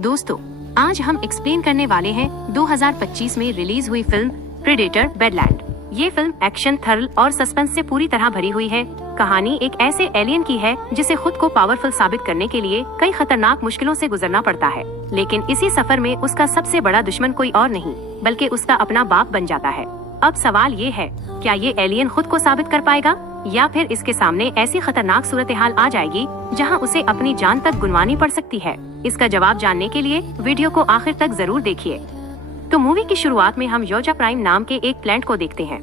दोस्तों, आज हम एक्सप्लेन करने वाले हैं 2025 में रिलीज हुई फिल्म प्रेडेटर बैडलैंड। ये फिल्म एक्शन, थ्रिल और सस्पेंस से पूरी तरह भरी हुई है। कहानी एक ऐसे एलियन की है जिसे खुद को पावरफुल साबित करने के लिए कई खतरनाक मुश्किलों से गुजरना पड़ता है, लेकिन इसी सफर में उसका सबसे बड़ा दुश्मन कोई और नहीं बल्कि उसका अपना बाप बन जाता है। अब सवाल ये है, क्या ये एलियन खुद को साबित कर पाएगा या फिर इसके सामने ऐसी खतरनाक सूरत हाल आ जाएगी जहां उसे अपनी जान तक गुनवानी पड़ सकती है? इसका जवाब जानने के लिए वीडियो को आखिर तक जरूर देखिए। तो मूवी की शुरुआत में हम योजा प्राइम नाम के एक प्लेनेट को देखते हैं,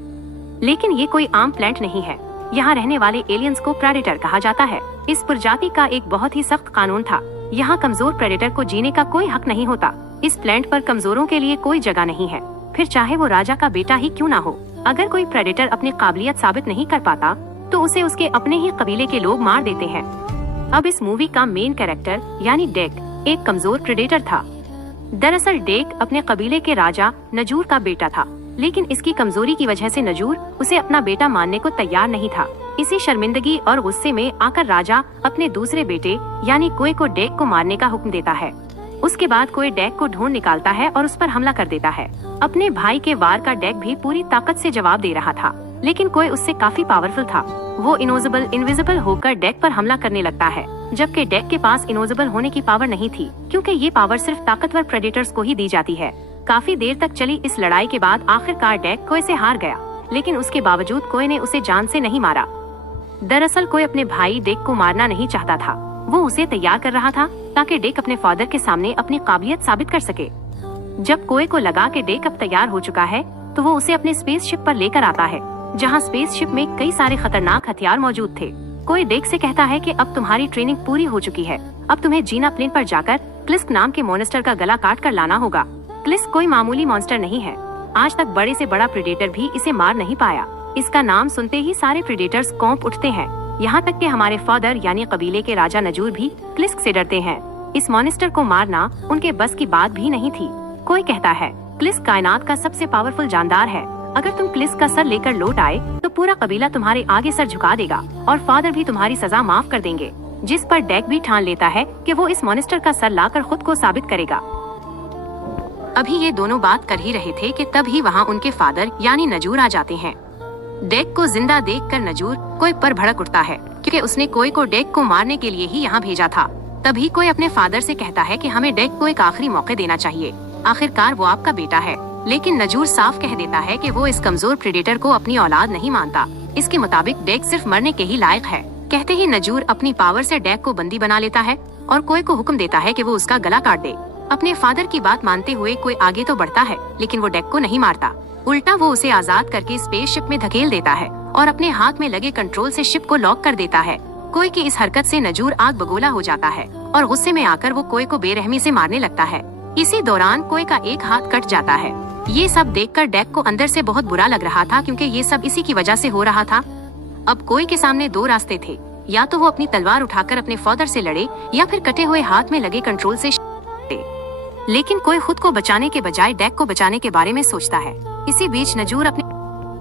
लेकिन ये कोई आम प्लेनेट नहीं है। यहाँ रहने वाले एलियंस को प्रेडेटर कहा जाता है। इस प्रजाति का एक बहुत ही सख्त कानून था। यहाँ कमजोर प्रेडेटर को जीने का कोई हक नहीं होता। इस प्लेनेट पर कमजोरों के लिए कोई जगह नहीं है, फिर चाहे वो राजा का बेटा ही क्यों ना हो। अगर कोई प्रेडेटर अपनी काबिलियत साबित नहीं कर पाता तो उसे उसके अपने ही कबीले के लोग मार देते हैं। अब इस मूवी का मेन कैरेक्टर यानी डेक एक कमजोर प्रेडेटर था। दरअसल डेक अपने कबीले के राजा नजूर का बेटा था, लेकिन इसकी कमजोरी की वजह से नजूर उसे अपना बेटा मानने को तैयार नहीं था। इसी शर्मिंदगी और गुस्से में आकर राजा अपने दूसरे बेटे यानी कोए को डेक को मारने का हुक्म देता है। उसके बाद कोए डेक को ढूंढ निकालता है और उस पर हमला कर देता है। अपने भाई के वार का डेक भी पूरी ताकत से जवाब दे रहा था, लेकिन कोए उससे काफी पावरफुल था। वो इनविजिबल होकर डेक पर हमला करने लगता है, जबकि डेक के पास इनविजिबल होने की पावर नहीं थी, क्योंकि ये पावर सिर्फ ताकतवर प्रेडेटर्स को ही दी जाती है। काफी देर तक चली इस लड़ाई के बाद आखिरकार डेक कोए से हार गया, लेकिन उसके बावजूद कोए ने उसे जान से नहीं मारा। दरअसल कोए अपने भाई डेक को मारना नहीं चाहता था। वो उसे तैयार कर रहा था ताकि डेक अपने फादर के सामने अपनी काबिलियत साबित कर सके। जब कोए को लगा कि डेक अब तैयार हो चुका है, तो वो उसे अपने स्पेसशिप पर लेकर आता है, जहां स्पेसशिप में कई सारे खतरनाक हथियार मौजूद थे। कोए डेक से कहता है कि अब तुम्हारी ट्रेनिंग पूरी हो चुकी है, अब तुम्हें जीना प्लेन पर जाकर क्लिस्क नाम के मॉन्स्टर का गला काट कर लाना होगा। क्लिस्क कोई मामूली मॉन्स्टर नहीं है। आज तक बड़े से बड़ा प्रेडेटर भी इसे मार नहीं पाया। इसका नाम सुनते ही सारे प्रेडेटर्स कौंप उठते हैं, यहाँ तक कि हमारे फादर यानी कबीले के राजा नजूर भी क्लिस्क से डरते हैं। इस मॉन्स्टर को मारना उनके बस की बात भी नहीं थी। कोई कहता है क्लिस्क कायनात का सबसे पावरफुल जानदार है। अगर तुम क्लिस्क का सर लेकर लौट आए तो पूरा कबीला तुम्हारे आगे सर झुका देगा और फादर भी तुम्हारी सजा माफ कर देंगे। जिस पर डेक भी ठान लेता है कि वो इस मॉन्स्टर का सर लाकर खुद को साबित करेगा। अभी ये दोनों बात कर ही रहे थे कि तभी वहाँ उनके फादर यानी नजूर आ जाते हैं। डेक को जिंदा देखकर नजूर कोए पर भड़क उठता है, क्योंकि उसने कोए को डेक को मारने के लिए ही यहाँ भेजा था। तभी कोए अपने फादर से कहता है कि हमें डेक को एक आखिरी मौका देना चाहिए, आखिरकार वो आपका बेटा है। लेकिन नजूर साफ कह देता है कि वो इस कमजोर प्रेडेटर को अपनी औलाद नहीं मानता। इसके मुताबिक डेक सिर्फ मरने के ही लायक है। कहते ही नजूर अपनी पावर से डेक को बंदी बना लेता है और कोए को हुक्म देता है कि वो उसका गला काट दे। अपने फादर की बात मानते हुए कोए आगे तो बढ़ता है, लेकिन वो डेक को नहीं मारता। उल्टा वो उसे आजाद करके स्पेसशिप में धकेल देता है और अपने हाथ में लगे कंट्रोल से शिप को लॉक कर देता है। कोए की इस हरकत से नजूर आग बगोला हो जाता है और गुस्से में आकर वो कोए को बेरहमी से मारने लगता है। इसी दौरान कोए का एक हाथ कट जाता है। ये सब देखकर डेक को अंदर से बहुत बुरा लग रहा था, क्योंकि ये सब इसी की वजह से हो रहा था। अब कोए के सामने दो रास्ते थे, या तो वो अपनी तलवार उठाकर अपने फादर से लड़े या फिर कटे हुए हाथ में लगे कंट्रोल से लेकिन कोए खुद को बचाने के बजाय डेक को बचाने के बारे में सोचता है। इसी बीच नजूर अपनी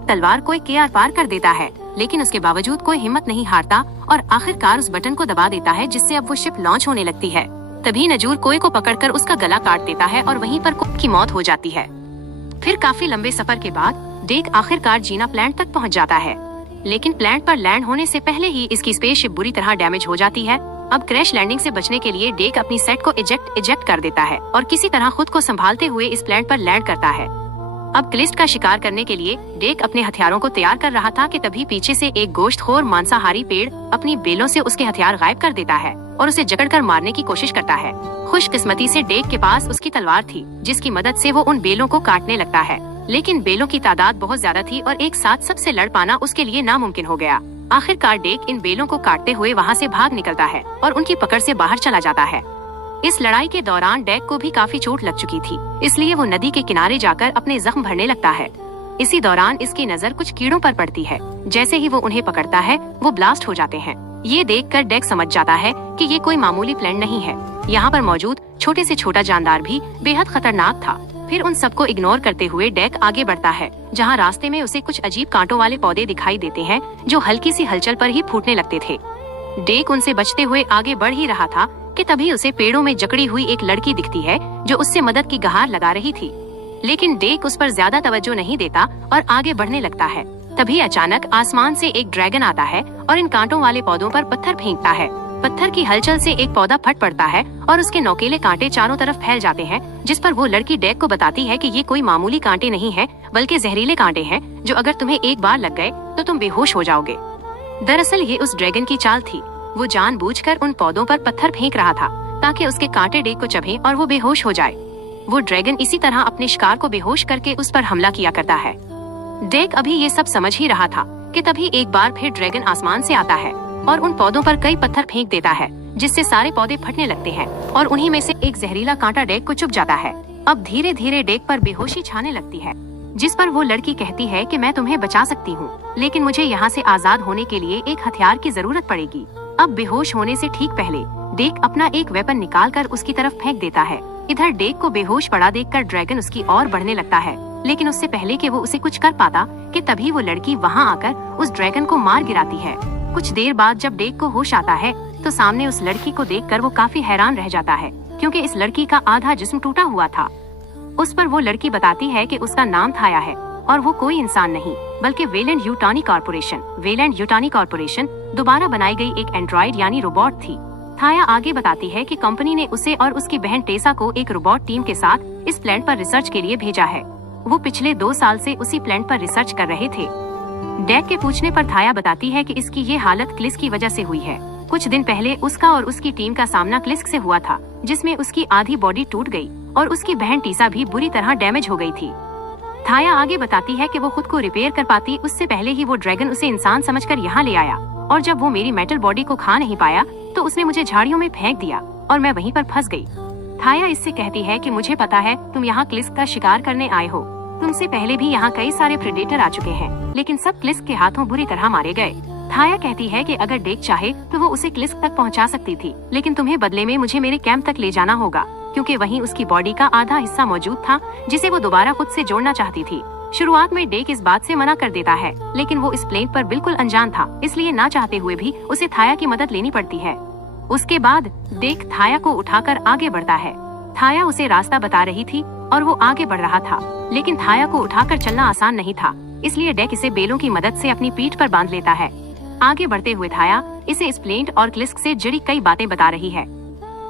तलवार कोए के आर पार कर देता है, लेकिन उसके बावजूद कोई हिम्मत नहीं हारता और आखिरकार उस बटन को दबा देता है, जिससे अब वो शिप लॉन्च होने लगती है। तभी नजूर कोए को पकड़कर उसका गला काट देता है और वहीं पर कोए की मौत हो जाती है। फिर काफी लंबे सफर के बाद डेक आखिरकार जीना प्लेनेट तक पहुंच जाता है, लेकिन प्लेनेट पर लैंड होने से पहले ही इसकी स्पेसशिप बुरी तरह डैमेज हो जाती है। अब क्रैश लैंडिंग से बचने के लिए डेक अपनी सेट को इजेक्ट कर देता है और किसी तरह खुद को संभालते हुए इस प्लेनेट पर लैंड करता है। अब क्लिस्ट का शिकार करने के लिए डेक अपने हथियारों को तैयार कर रहा था कि तभी पीछे से एक गोश्तखोर मांसाहारी पेड़ अपनी बेलों से उसके हथियार गायब कर देता है और उसे जकड़कर मारने की कोशिश करता है। खुशकिस्मती से डेक के पास उसकी तलवार थी, जिसकी मदद से वो उन बेलों को काटने लगता है, लेकिन बेलों की तादाद बहुत ज्यादा थी और एक साथ सबसे लड़ पाना उसके लिए नामुमकिन हो गया। आखिरकार डेक इन बेलों को काटते हुए वहाँ से भाग निकलता है और उनकी पकड़ से बाहर चला जाता है। इस लड़ाई के दौरान डेक को भी काफी चोट लग चुकी थी, इसलिए वो नदी के किनारे जाकर अपने जख्म भरने लगता है। इसी दौरान इसकी नजर कुछ कीड़ों पर पड़ती है। जैसे ही वो उन्हें पकड़ता है, वो ब्लास्ट हो जाते हैं। ये देखकर डेक समझ जाता है कि ये कोई मामूली प्लेनेट नहीं है। यहाँ पर मौजूद छोटे से छोटा जानदार भी बेहद खतरनाक था। फिर उन सबको इग्नोर करते हुए डेक आगे बढ़ता है, जहाँ रास्ते में उसे कुछ अजीब कांटों वाले पौधे दिखाई देते हैं जो हल्की सी हलचल पर ही फूटने लगते थे। डेक उनसे बचते हुए आगे बढ़ ही रहा था कि तभी उसे पेड़ों में जकड़ी हुई एक लड़की दिखती है जो उससे मदद की गुहार लगा रही थी। लेकिन डेक उस पर ज्यादा तवज्जो नहीं देता और आगे बढ़ने लगता है। तभी अचानक आसमान से एक ड्रैगन आता है और इन कांटों वाले पौधों पर पत्थर फेंकता है। पत्थर की हलचल से एक पौधा फट पड़ता है और उसके नोकीले कांटे चारों तरफ फैल जाते हैं, जिस पर वो लड़की डेक को बताती है कि ये कोई मामूली कांटे नहीं है, बल्कि जहरीले कांटे हैं जो अगर तुम्हें एक बार लग गए तो तुम बेहोश हो जाओगे। दरअसल ये उस ड्रैगन की चाल थी। वो जानबूझकर उन पौधों पर पत्थर फेंक रहा था ताकि उसके कांटे डेक को चबें और वो बेहोश हो जाए। वो ड्रैगन इसी तरह अपने शिकार को बेहोश करके उस पर हमला किया करता है। डेक अभी ये सब समझ ही रहा था कि तभी एक बार फिर ड्रैगन आसमान से आता है और उन पौधों पर कई पत्थर फेंक देता है, जिससे सारे पौधे फटने लगते हैं और उन्हीं में से एक जहरीला कांटा डेक को चुभ जाता है। अब धीरे धीरे डेक पर बेहोशी छाने लगती है, जिस पर वो लड़की कहती है कि मैं तुम्हें बचा सकती हूँ, लेकिन मुझे यहाँ से आजाद होने के लिए एक हथियार की जरूरत पड़ेगी। अब बेहोश होने से ठीक पहले डेक अपना एक वेपन निकालकर उसकी तरफ फेंक देता है। इधर डेक को बेहोश पड़ा देखकर ड्रैगन उसकी ओर बढ़ने लगता है, लेकिन उससे पहले कि वो उसे कुछ कर पाता कि तभी वो लड़की वहाँ आकर उस ड्रैगन को मार गिराती है। कुछ देर बाद जब डेक को होश आता है तो सामने उस लड़की को देखकर वो काफी हैरान रह जाता है, क्योंकि इस लड़की का आधा जिस्म टूटा हुआ था। उस पर वो लड़की बताती है कि उसका नाम थाया है और वो कोई इंसान नहीं बल्कि वेलैंड यूटानी कॉर्पोरेशन दोबारा बनाई गई एक एंड्रॉइड यानी रोबोट थी। थाया आगे बताती है कि कंपनी ने उसे और उसकी बहन टेसा को एक रोबोट टीम के साथ इस प्लांट पर रिसर्च के लिए भेजा है। वो पिछले 2 साल से उसी प्लांट पर रिसर्च कर रहे थे। डेक के पूछने पर थाया बताती है कि इसकी ये हालत क्लिस्क की वजह से हुई है। कुछ दिन पहले उसका और उसकी टीम का सामना क्लिस्क से हुआ था, जिसमें उसकी आधी बॉडी टूट गई और उसकी बहन टीसा भी बुरी तरह डैमेज हो गई थी। थाया आगे बताती है कि वो खुद को रिपेयर कर पाती उससे पहले ही वो ड्रैगन उसे इंसान समझकर यहाँ ले आया, और जब वो मेरी मेटल बॉडी को खा नहीं पाया तो उसने मुझे झाड़ियों में फेंक दिया और मैं वहीं पर फंस गई। थाया इससे कहती है कि मुझे पता है तुम यहाँ क्लिस्क का शिकार करने आए हो। तुमसे पहले भी यहाँ कई सारे प्रेडेटर आ चुके हैं, लेकिन सब क्लिस्क के हाथों बुरी तरह मारे गए। थाया कहती है कि अगर डेक चाहे तो वो उसे क्लिस्क तक पहुँचा सकती थी, लेकिन तुम्हें बदले में मुझे मेरे कैंप तक ले जाना होगा, क्योंकि वहीं उसकी बॉडी का आधा हिस्सा मौजूद था जिसे वो दोबारा खुद से जोड़ना चाहती थी। शुरुआत में डेक इस बात से मना कर देता है, लेकिन वो इस प्लेन पर बिल्कुल अनजान था, इसलिए ना चाहते हुए भी उसे थाया की मदद लेनी पड़ती है। उसके बाद डेक थाया को उठाकर आगे बढ़ता है। थाया उसे रास्ता बता रही थी और वो आगे बढ़ रहा था, लेकिन थाया को उठाकर चलना आसान नहीं था, इसलिए डेक इसे बेलों की मदद से अपनी पीठ पर बांध लेता है। आगे बढ़ते हुए थाया इसे इस प्लेन और क्लिस्क से जुड़ी कई बातें बता रही है।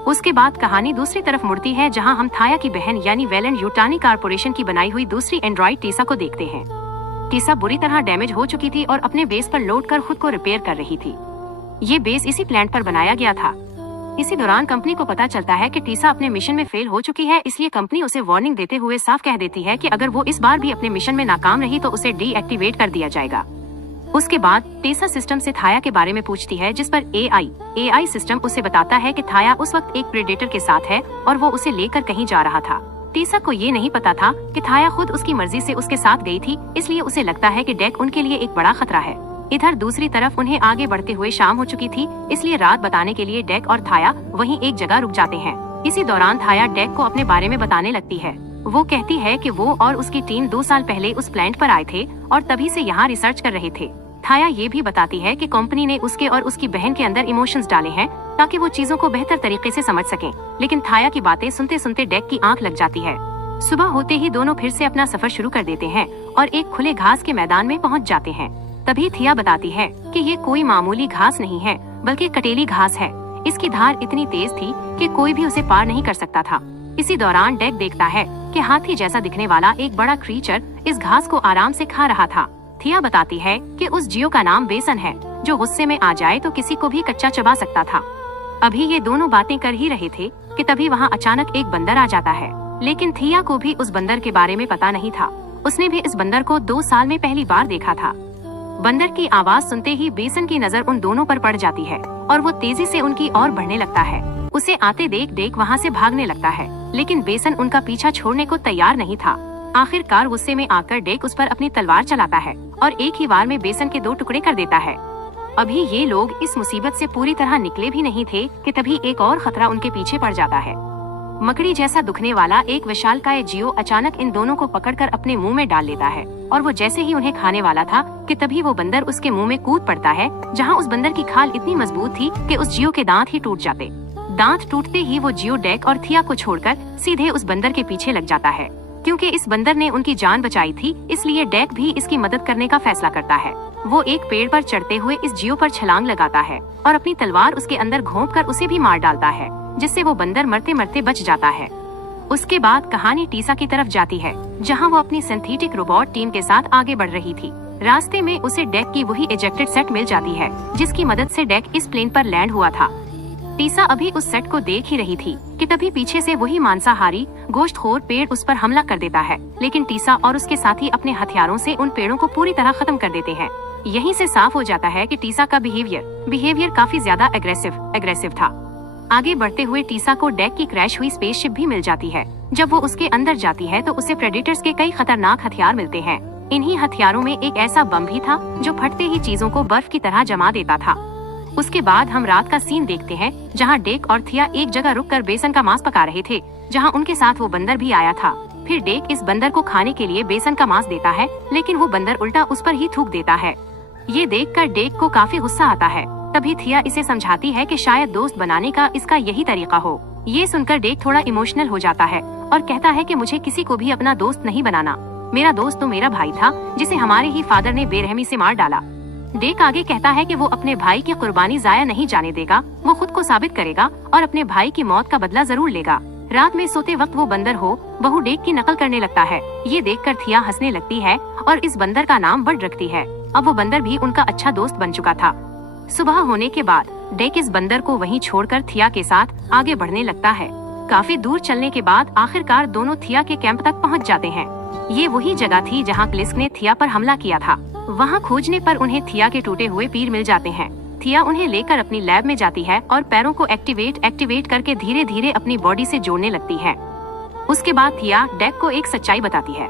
उसके बाद कहानी दूसरी तरफ मुड़ती है, जहां हम थाया की बहन यानी वेलैंड यूटानी कॉर्पोरेशन की बनाई हुई दूसरी एंड्रॉइड टीसा को देखते हैं। टीसा बुरी तरह डैमेज हो चुकी थी और अपने बेस पर लौटकर खुद को रिपेयर कर रही थी। ये बेस इसी प्लांट पर बनाया गया था। इसी दौरान कंपनी को पता चलता है कि टीसा अपने मिशन में फेल हो चुकी है, इसलिए कंपनी उसे वार्निंग देते हुए साफ कह देती है कि अगर वो इस बार भी अपने मिशन में नाकाम रही तो उसे डीएक्टिवेट कर दिया जाएगा। उसके बाद टेसा सिस्टम से थाया के बारे में पूछती है, जिस पर एआई सिस्टम उसे बताता है कि थाया उस वक्त एक प्रेडेटर के साथ है और वो उसे लेकर कहीं जा रहा था। टेसा को ये नहीं पता था कि थाया खुद उसकी मर्जी से उसके साथ गई थी, इसलिए उसे लगता है कि डेक उनके लिए एक बड़ा खतरा है। इधर दूसरी तरफ उन्हें आगे बढ़ते हुए शाम हो चुकी थी, इसलिए रात बताने के लिए डेक और थाया वहीं एक जगह रुक जाते हैं। इसी दौरान थाया डेक को अपने बारे में बताने लगती है। वो कहती है कि वो और उसकी टीम 2 साल पहले उस प्लांट पर आए थे और तभी से यहाँ रिसर्च कर रहे थे। थाया ये भी बताती है कि कंपनी ने उसके और उसकी बहन के अंदर इमोशंस डाले हैं ताकि वो चीजों को बेहतर तरीके से समझ सकें, लेकिन थाया की बातें सुनते सुनते डेक की आंख लग जाती है। सुबह होते ही दोनों फिर से अपना सफर शुरू कर देते हैं और एक खुले घास के मैदान में पहुंच जाते हैं। तभी थिया बताती है कि ये कोई मामूली घास नहीं है, बल्कि कटेली घास है। इसकी धार इतनी तेज थी कि कोई भी उसे पार नहीं कर सकता था। इसी दौरान डेक देखता है कि हाथी जैसा दिखने वाला एक बड़ा क्रीचर इस घास को आराम से खा रहा था। थिया बताती है कि उस जियो का नाम बेसन है, जो गुस्से में आ जाए तो किसी को भी कच्चा चबा सकता था। अभी ये दोनों बातें कर ही रहे थे कि तभी वहाँ अचानक एक बंदर आ जाता है, लेकिन थिया को भी उस बंदर के बारे में पता नहीं था। उसने भी इस बंदर को 2 साल में पहली बार देखा था। बंदर की आवाज सुनते ही बेसन की नजर उन दोनों पर पड़ जाती है और वो तेजी से उनकी ओर बढ़ने लगता है। उसे आते देख डेक वहाँ से भागने लगता है, लेकिन बेसन उनका पीछा छोड़ने को तैयार नहीं था। आखिरकार गुस्से में आकर डेक उस पर अपनी तलवार चलाता है और एक ही बार में बेसन के 2 टुकड़े कर देता है। अभी ये लोग इस मुसीबत से पूरी तरह निकले भी नहीं थे कि तभी एक और खतरा उनके पीछे पड़ जाता है। मकड़ी जैसा दुखने वाला एक विशालकाय जियो अचानक इन दोनों को पकड़कर अपने मुंह में डाल लेता है और वो जैसे ही उन्हें खाने वाला था कि तभी वो बंदर उसके मुंह में कूद पड़ता है, जहां उस बंदर की खाल इतनी मजबूत थी कि उस जियो के दांत ही टूट जाते। दांत टूटते ही वो जियो डेक और थिया को छोड़कर सीधे उस बंदर के पीछे लग जाता है। क्योंकि इस बंदर ने उनकी जान बचाई थी, इसलिए डेक भी इसकी मदद करने का फैसला करता है। वो एक पेड़ पर चढ़ते हुए इस जियो पर छलांग लगाता है और अपनी तलवार उसके अंदर घोंप कर उसे भी मार डालता है, जिससे वो बंदर मरते मरते बच जाता है। उसके बाद कहानी टीसा की तरफ जाती है, जहाँ वो अपनी सिंथेटिक रोबोट टीम के साथ आगे बढ़ रही थी। रास्ते में उसे डेक की वही इजेक्टेड सेट मिल जाती है, जिसकी मदद से डेक इस प्लेन पर लैंड हुआ था। टीसा अभी उस सेट को देख ही रही थी कि तभी पीछे से वही मांसाहारी गोश्तखोर पेड़ उस पर हमला कर देता है, लेकिन टीसा और उसके साथी अपने हथियारों से उन पेड़ों को पूरी तरह खत्म कर देते हैं। यहीं से साफ हो जाता है कि टीसा का बिहेवियर काफी ज्यादा एग्रेसिव था। आगे बढ़ते हुए टीसा को डेक की क्रैश हुई स्पेसशिप भी मिल जाती है। जब वो उसके अंदर जाती है तो उसे प्रेडेटर्स के कई खतरनाक हथियार मिलते हैं। इन्हीं हथियारों में एक ऐसा बम भी था जो फटते ही चीजों को बर्फ की तरह जमा देता था। उसके बाद हम रात का सीन देखते हैं, जहाँ डेक और थिया एक जगह रुककर बेसन का मांस पका रहे थे, जहाँ उनके साथ वो बंदर भी आया था। फिर डेक इस बंदर को खाने के लिए बेसन का मांस देता है, लेकिन वो बंदर उल्टा उस पर ही थूक देता है। ये देखकर डेक को काफी गुस्सा आता है। तभी थिया इसे समझाती है कि शायद दोस्त बनाने का इसका यही तरीका हो। ये सुनकर डेक थोड़ा इमोशनल हो जाता है और कहता है कि मुझे किसी को भी अपना दोस्त नहीं बनाना। मेरा दोस्त तो मेरा भाई था, जिसे हमारे ही फादर ने बेरहमी से मार डाला। डेक आगे कहता है कि वो अपने भाई की कुर्बानी जाया नहीं जाने देगा। वो खुद को साबित करेगा और अपने भाई की मौत का बदला जरूर लेगा। रात में सोते वक्त वो बंदर हो बहू डेक की नकल करने लगता है। ये देखकर थिया हंसने लगती है और इस बंदर का नाम बर्ड रखती है। अब वो बंदर भी उनका अच्छा दोस्त बन चुका था। सुबह होने के बाद डेक इस बंदर को वहीं छोड़कर थिया के साथ आगे बढ़ने लगता है। काफी दूर चलने के बाद आखिरकार दोनों थिया के कैंप तक पहुंच जाते हैं। ये वही जगह थी जहां क्लिस्क ने थिया पर हमला किया था। वहां खोजने पर उन्हें थिया के टूटे हुए पैर मिल जाते हैं। थिया उन्हें लेकर अपनी लैब में जाती है और पैरों को एक्टिवेट करके धीरे धीरे अपनी बॉडी से जोड़ने लगती है। उसके बाद थिया डेक को एक सच्चाई बताती है।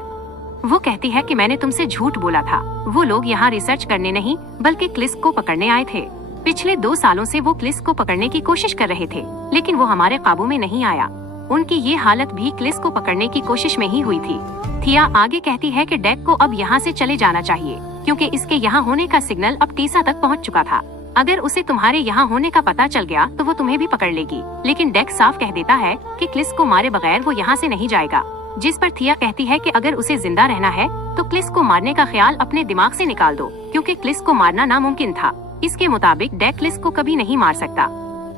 वो कहती है कि मैंने तुमसे झूठ बोला था। वो लोग यहाँ रिसर्च करने नहीं बल्कि क्लिस्क को पकड़ने आए थे। पिछले 2 सालों से वो क्लिस्क को पकड़ने की कोशिश कर रहे थे, लेकिन वो हमारे काबू में नहीं आया। उनकी ये हालत भी क्लिस्क को पकड़ने की कोशिश में ही हुई थी। थिया आगे कहती है कि डेक को अब यहाँ से चले जाना चाहिए, क्योंकि इसके यहाँ होने का सिग्नल अब टीसा तक पहुँच चुका था। अगर उसे तुम्हारे यहाँ होने का पता चल गया तो वो तुम्हें भी पकड़ लेगी। लेकिन डेक साफ कह देता है कि क्लिस्क को मारे बगैर वो यहाँ से नहीं जाएगा। जिस पर थिया कहती है कि अगर उसे जिंदा रहना है तो क्लिस्क को मारने का ख्याल अपने दिमाग से निकाल दो, क्योंकि क्लिस्क को मारना नामुमकिन था। इसके मुताबिक डेक क्लिस्क को कभी नहीं मार सकता।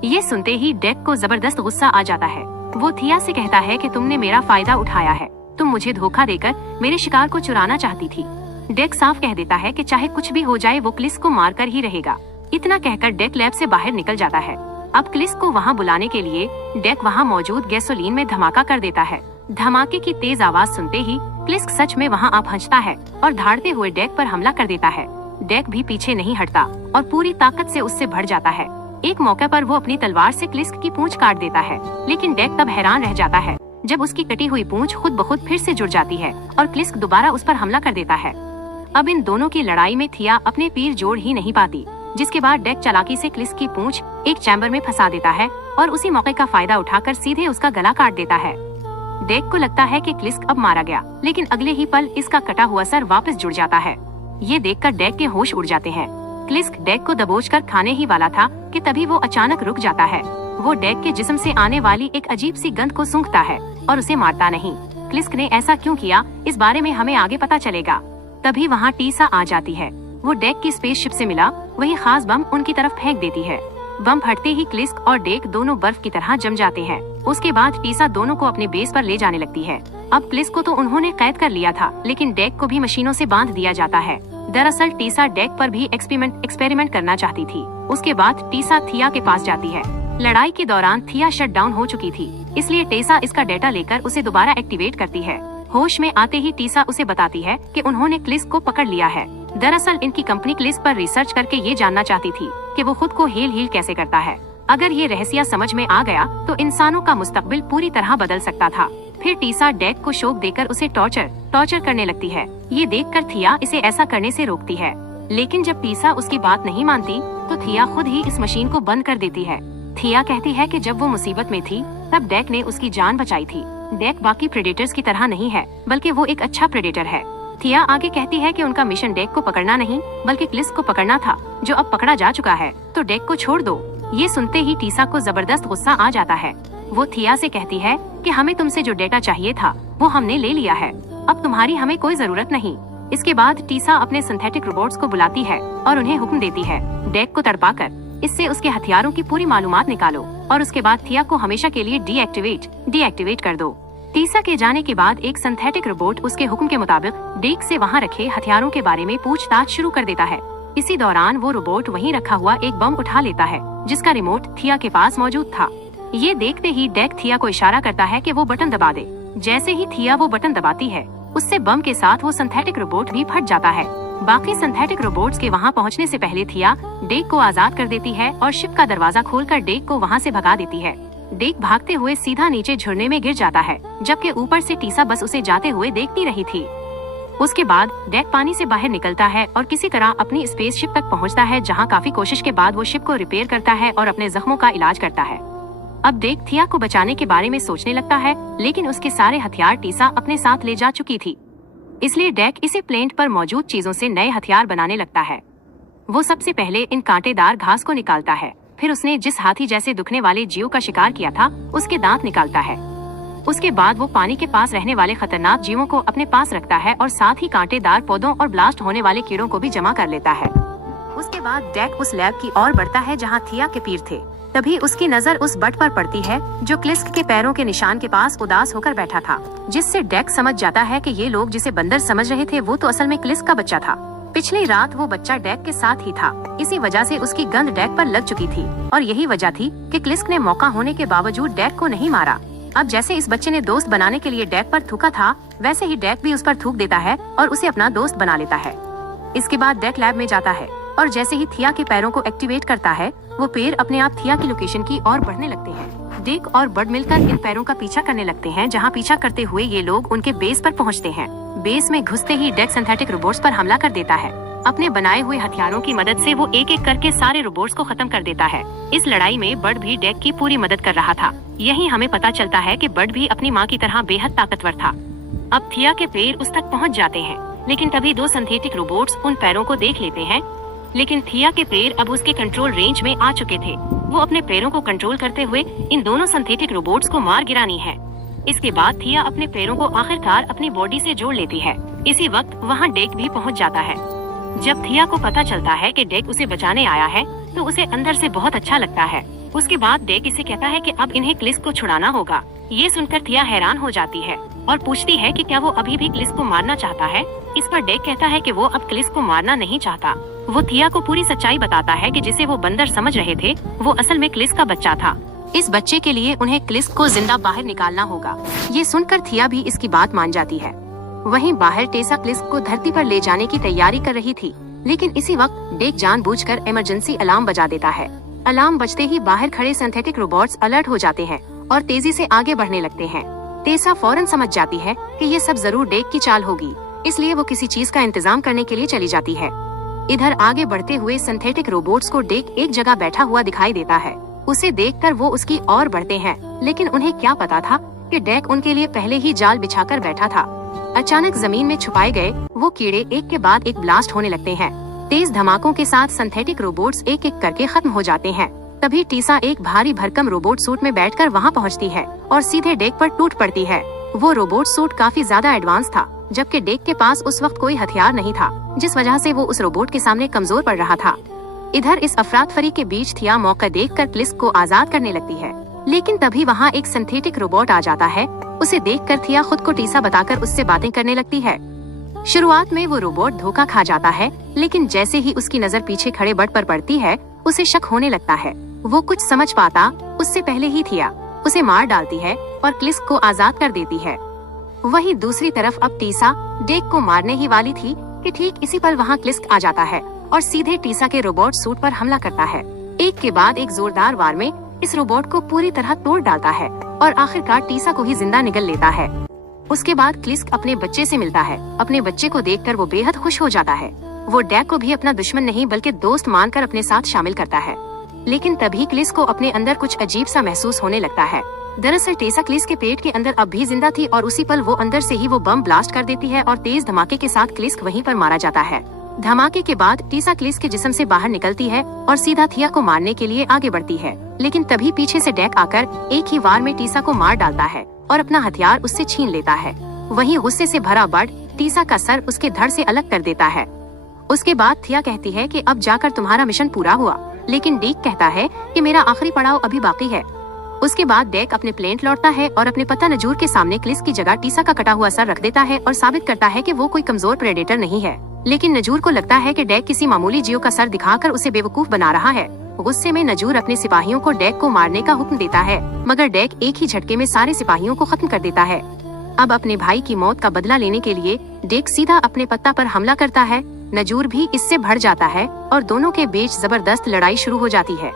ये सुनते ही डेक को जबरदस्त गुस्सा आ जाता है। वो थिया से कहता है कि तुमने मेरा फायदा उठाया है, तुम मुझे धोखा देकर मेरे शिकार को चुराना चाहती थी। डेक साफ कह देता है कि चाहे कुछ भी हो जाए वो क्लिस्क को मार कर ही रहेगा। इतना कहकर डेक लैब से बाहर निकल जाता है। अब क्लिस्क को वहाँ बुलाने के लिए डेक वहाँ मौजूद गैसोलीन में धमाका कर देता है। धमाके की तेज आवाज सुनते ही क्लिस्क सच में वहाँ आ पहुँचता है और धाड़ते हुए डेक पर हमला कर देता है। डेक भी पीछे नहीं हटता और पूरी ताकत से उससे भर जाता है। एक मौके पर वो अपनी तलवार से क्लिस्क की पूंछ काट देता है, लेकिन डेक तब हैरान रह जाता है जब उसकी कटी हुई पूंछ खुद ब खुद फिर से जुड़ जाती है और क्लिस्क दोबारा उस पर हमला कर देता है। अब इन दोनों की लड़ाई में थिया अपने पैर जोड़ ही नहीं पाती, जिसके बाद डेक चालाकी से क्लिस्क की पूंछ एक चैम्बर में फंसा देता है और उसी मौके का फायदा उठाकर सीधे उसका गला काट देता है। डेक को लगता है कि क्लिस्क अब मारा गया, लेकिन अगले ही पल इसका कटा हुआ सर वापस जुड़ जाता है। ये देखकर डेक के होश उड़ जाते हैं। क्लिस्क डेक को दबोचकर खाने ही वाला था कि तभी वो अचानक रुक जाता है। वो डेक के जिस्म से आने वाली एक अजीब सी गंध को सूंघता है और उसे मारता नहीं। क्लिस्क ने ऐसा क्यों किया, इस बारे में हमें आगे पता चलेगा। तभी वहाँ टीसा आ जाती है। वो डेक की स्पेसशिप से मिला वही खास बम उनकी तरफ फेंक देती है। बम फटते ही क्लिस्क और डेक दोनों बर्फ की तरह जम जाते हैं। उसके बाद टीसा दोनों को अपने बेस पर ले जाने लगती है। अब क्लिस्क को तो उन्होंने कैद कर लिया था, लेकिन डेक को भी मशीनों से बांध दिया जाता है। दरअसल टीसा डेक पर भी एक्सपेरिमेंट करना चाहती थी। उसके बाद टीसा थिया के पास जाती है। लड़ाई के दौरान थिया शट डाउन हो चुकी थी, इसलिए टीसा इसका डेटा लेकर उसे दोबारा एक्टिवेट करती है। होश में आते ही टीसा उसे बताती है कि उन्होंने क्लिस्क को पकड़ लिया है। दरअसल इनकी कंपनी क्लिस्क पर रिसर्च करके ये जानना चाहती थी कि वो खुद को हील कैसे करता है। अगर ये रहस्य समझ में आ गया तो इंसानों का मुस्तकबिल पूरी तरह बदल सकता था। फिर टीसा डेक को शोक देकर उसे टॉर्चर करने लगती है। ये देखकर थिया इसे ऐसा करने से रोकती है, लेकिन जब टीसा उसकी बात नहीं मानती तो थिया खुद ही इस मशीन को बंद कर देती है। थिया कहती है कि जब वो मुसीबत में थी तब डेक ने उसकी जान बचाई थी। डेक बाकी प्रेडेटर्स की तरह नहीं है, बल्कि वो एक अच्छा प्रेडेटर है। थिया आगे कहती है कि उनका मिशन डेक को पकड़ना नहीं बल्कि क्लिस्क को पकड़ना था, जो अब पकड़ा जा चुका है, तो डेक को छोड़ दो। ये सुनते ही टीसा को जबरदस्त गुस्सा आ जाता है। वो थिया से कहती है कि हमें तुमसे जो डेटा चाहिए था वो हमने ले लिया है, अब तुम्हारी हमें कोई जरूरत नहीं। इसके बाद टीसा अपने सिंथेटिक रोबोट्स को बुलाती है और उन्हें हुक्म देती है डेक को तड़पाकर इससे उसके हथियारों की पूरी मालूमात निकालो और उसके बाद थिया को हमेशा के लिए डीएक्टिवेट कर दो। टीसा के जाने के बाद एक सिंथेटिक रोबोट उसके हुक्म के मुताबिक डेक से वहाँ रखे हथियारों के बारे में पूछताछ शुरू कर देता है। इसी दौरान वो रोबोट वहीं रखा हुआ एक बम उठा लेता है जिसका रिमोट थिया के पास मौजूद था। ये देखते ही डेक थिया को इशारा करता है कि वो बटन दबा दे। जैसे ही थिया वो बटन दबाती है उससे बम के साथ वो सिंथेटिक रोबोट भी फट जाता है। बाकी सिंथेटिक रोबोट्स के वहाँ पहुँचने से पहले थिया डेक को आजाद कर देती है और शिप का दरवाजा खोलकर डेक को वहाँ से भगा देती है। डेक भागते हुए सीधा नीचे झरने में गिर जाता है, जबकि ऊपर से टीसा बस उसे जाते हुए देखती रही थी। उसके बाद डेक पानी से बाहर निकलता है और किसी तरह अपनी स्पेसशिप तक पहुंचता है, जहां काफी कोशिश के बाद वो शिप को रिपेयर करता है और अपने जख्मों का इलाज करता है। अब डेक थिया को बचाने के बारे में सोचने लगता है, लेकिन उसके सारे हथियार टीसा अपने साथ ले जा चुकी थी। इसलिए डेक इसी प्लेनेट पर मौजूद चीजों से नए हथियार बनाने लगता है। वो सबसे पहले इन कांटेदार घास को निकालता है, फिर उसने जिस हाथी जैसे दुखने वाले जीव का शिकार किया था उसके दांत निकालता है। उसके बाद वो पानी के पास रहने वाले खतरनाक जीवों को अपने पास रखता है और साथ ही कांटेदार पौधों और ब्लास्ट होने वाले कीड़ों को भी जमा कर लेता है। उसके बाद डेक उस लैब की ओर बढ़ता है जहाँ थिया के पीर थे। तभी उसकी नजर उस बट पर पड़ती है जो क्लिस्क के पैरों के निशान के पास उदास होकर बैठा था, जिससे डेक समझ जाता है कि ये लोग जिसे बंदर समझ रहे थे वो तो असल में क्लिस्क का बच्चा था। पिछली रात वो बच्चा डेक के साथ ही था, इसी वजह से उसकी गंध डेक पर लग चुकी थी और यही वजह थी कि क्लिस्क ने मौका होने के बावजूद डेक को नहीं मारा। अब जैसे इस बच्चे ने दोस्त बनाने के लिए डेक पर थूका था, वैसे ही डेक भी उस पर थूक देता है और उसे अपना दोस्त बना लेता है। इसके बाद डेक लैब में जाता है और जैसे ही थिया के पैरों को एक्टिवेट करता है, वो पैर अपने आप थिया की लोकेशन की ओर बढ़ने लगते हैं। डेक और बड मिलकर इन पैरों का पीछा करने लगते हैं, जहाँ पीछा करते हुए ये लोग उनके बेस पर पहुँचते हैं। बेस में घुसते ही डेक सिंथेटिक रोबोट्स पर हमला कर देता है। अपने बनाए हुए हथियारों की मदद से वो एक एक करके सारे रोबोट्स को खत्म कर देता है। इस लड़ाई में बड भी डेक की पूरी मदद कर रहा था। यही हमें पता चलता है कि बड भी अपनी माँ की तरह बेहद ताकतवर था। अब थिया के पैर उस तक पहुँच जाते हैं, लेकिन तभी दो सिंथेटिक रोबोट्स उन पैरों को देख लेते हैं। लेकिन थिया के पैर अब उसके कंट्रोल रेंज में आ चुके थे। वो अपने पैरों को कंट्रोल करते हुए इन दोनों सिंथेटिक रोबोट्स को मार गिरानी है। इसके बाद थिया अपने पैरों को आखिरकार अपनी बॉडी से जोड़ लेती है। इसी वक्त वहाँ डेक भी पहुँच जाता है। जब थिया को पता चलता है कि डेक उसे बचाने आया है तो उसे अंदर से बहुत अच्छा लगता है। उसके बाद डेक इसे कहता है कि अब इन्हें क्लिस्क को छुड़ाना होगा। ये सुनकर थिया हैरान हो जाती है और पूछती है कि क्या वो अभी भी क्लिस्क को मारना चाहता है। इस पर डेक कहता है कि वो अब क्लिस्क को मारना नहीं चाहता। वो थिया को पूरी सच्चाई बताता है कि जिसे वो बंदर समझ रहे थे वो असल में क्लिस्क का बच्चा था। इस बच्चे के लिए उन्हें क्लिस्क को जिंदा बाहर निकालना होगा। ये सुनकर थिया भी इसकी बात मान जाती है। वहीं बाहर टेसा क्लिस्क को धरती पर ले जाने की तैयारी कर रही थी, लेकिन इसी वक्त डेक जानबूझकर इमरजेंसी अलार्म बजा देता है। अलार्म बजते ही बाहर खड़े सिंथेटिक रोबोट्स अलर्ट हो जाते हैं और तेजी से आगे बढ़ने लगते हैं। टेसा फौरन समझ जाती है कि ये सब जरूर डेक की चाल होगी, इसलिए वो किसी चीज का इंतजाम करने के लिए चली जाती है। इधर आगे बढ़ते हुए सिंथेटिक रोबोट्स को डेक एक जगह बैठा हुआ दिखाई देता है। उसे देखकर वो उसकी ओर बढ़ते हैं, लेकिन उन्हें क्या पता था कि डेक उनके लिए पहले ही जाल बिछाकर बैठा था। अचानक जमीन में छुपाए गए वो कीड़े एक के बाद एक ब्लास्ट होने लगते हैं। तेज धमाकों के साथ सिंथेटिक रोबोट्स एक एक करके खत्म हो जाते हैं। तभी टीसा एक भारी भरकम रोबोट सूट में बैठकर वहां पहुंचती है और सीधे डेक पर टूट पड़ती है। वो रोबोट सूट काफी ज्यादा एडवांस था, जबकि डेक के पास उस वक्त कोई हथियार नहीं था, जिस वजह से वो उस रोबोट के सामने कमजोर पड़ रहा था। इधर इस अफरातफरी के बीच थिया मौका देखकर क्लिस्क को आजाद करने लगती है, लेकिन तभी वहाँ एक सिंथेटिक रोबोट आ जाता है। उसे देखकर थिया खुद को टीसा बताकर उससे बातें करने लगती है। शुरुआत में वो रोबोट धोखा खा जाता है, लेकिन जैसे ही उसकी नजर पीछे खड़े बट पर पड़ती है उसे शक होने लगता है। वो कुछ समझ पाता उससे पहले ही थिया उसे मार डालती है और क्लिस्क को आजाद कर देती है। वहीं दूसरी तरफ अब टीसा डेक को मारने ही वाली थी कि ठीक इसी पर वहाँ क्लिस्क आ जाता है और सीधे टीसा के रोबोट सूट पर हमला करता है। एक के बाद एक जोरदार वार में इस रोबोट को पूरी तरह तोड़ डालता है और आखिरकार टीसा को ही जिंदा निगल लेता है। उसके बाद क्लिस्क अपने बच्चे से मिलता है। अपने बच्चे को देखकर वो बेहद खुश हो जाता है। वो डेक को भी अपना दुश्मन नहीं बल्कि दोस्त मानकर अपने साथ शामिल करता है। लेकिन तभी क्लिस्क को अपने अंदर कुछ अजीब सा महसूस होने लगता है। दरअसल टेसा क्लिस्क के पेट के अंदर अब भी जिंदा थी और उसी पल वो अंदर से ही वो बम ब्लास्ट कर देती है और तेज धमाके के साथ क्लिस्क वहीं पर मारा जाता है। धमाके के बाद टीसा क्लिस के जिस्म से बाहर निकलती है और सीधा थिया को मारने के लिए आगे बढ़ती है, लेकिन तभी पीछे से डेक आकर एक ही वार में टीसा को मार डालता है और अपना हथियार उससे छीन लेता है। वहीं गुस्से से भरा बड टीसा का सर उसके धड़ से अलग कर देता है। उसके बाद थिया कहती है कि अब जाकर तुम्हारा मिशन पूरा हुआ, लेकिन डेक कहता है कि मेरा आखिरी पड़ाव अभी बाकी है। उसके बाद डेक अपने प्लेन लौटता है और अपने पता नजूर के सामने क्लिस की जगह टीसा का कटा हुआ सर रख देता है और साबित करता है कि वो कोई कमजोर प्रेडेटर नहीं है। लेकिन नजूर को लगता है कि डेक किसी मामूली जियो का सर दिखाकर उसे बेवकूफ बना रहा है। गुस्से में नजूर अपने सिपाहियों को डेक को मारने का हुक्म देता है, मगर डेक एक ही झटके में सारे सिपाहियों को खत्म कर देता है। अब अपने भाई की मौत का बदला लेने के लिए डेक सीधा अपने पत्ता पर हमला करता है। नजूर भी इससे भड़ जाता है और दोनों के बीच जबरदस्त लड़ाई शुरू हो जाती है।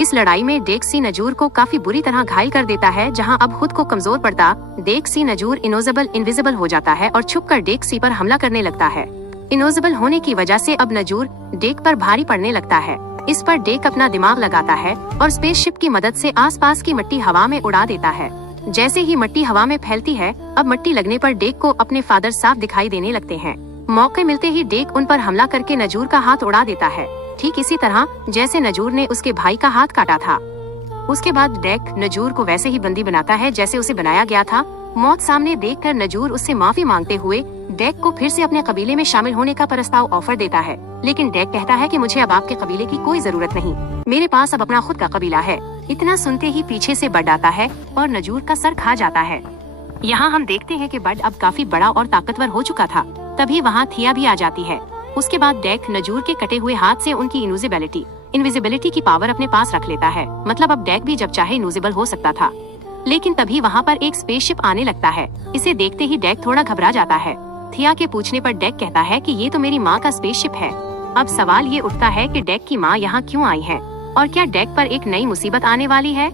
इस लड़ाई में डेक सी नजूर को काफी बुरी तरह घायल कर देता है, जहां अब खुद को कमजोर पड़ता डेक सी नजूर इनविजिबल हो जाता है और छुपकर डेक सी पर हमला करने लगता है। इनविजिबल होने की वजह से अब नजूर डेक पर भारी पड़ने लगता है। इस पर डेक अपना दिमाग लगाता है और स्पेसशिप की मदद से आसपास की मिट्टी हवा में उड़ा देता है। जैसे ही मिट्टी हवा में फैलती है, अब मिट्टी लगने पर डेक को अपने फादर साफ दिखाई देने लगते हैं। मौके मिलते ही डेक उन पर हमला करके नजूर का हाथ उड़ा देता है, ठीक इसी तरह जैसे नजूर ने उसके भाई का हाथ काटा था। उसके बाद डेक नजूर को वैसे ही बंदी बनाता है जैसे उसे बनाया गया था। मौत सामने देखकर नजूर उससे माफी मांगते हुए डेक को फिर से अपने कबीले में शामिल होने का प्रस्ताव ऑफर देता है, लेकिन डेक कहता है कि मुझे अब आपके कबीले की कोई जरूरत नहीं, मेरे पास अब अपना खुद का कबीला है। इतना सुनते ही पीछे से बड आता है और नजूर का सर खा जाता है। यहाँ हम देखते हैं कि बड अब काफी बड़ा और ताकतवर हो चुका था। तभी वहाँ थिया भी आ जाती है। उसके बाद डेक नजूर के कटे हुए हाथ से उनकी इनविजिबिलिटी की पावर अपने पास रख लेता है। मतलब अब डेक भी जब चाहे इनविजिबल हो सकता था। लेकिन तभी वहाँ पर एक स्पेसशिप आने लगता है। इसे देखते ही डेक थोड़ा घबरा जाता है। थिया के पूछने पर डेक कहता है कि ये तो मेरी माँ का स्पेसशिप है। अब सवाल ये उठता है कि डेक की माँ यहाँ क्यों आई है और क्या डेक पर एक नई मुसीबत आने वाली है।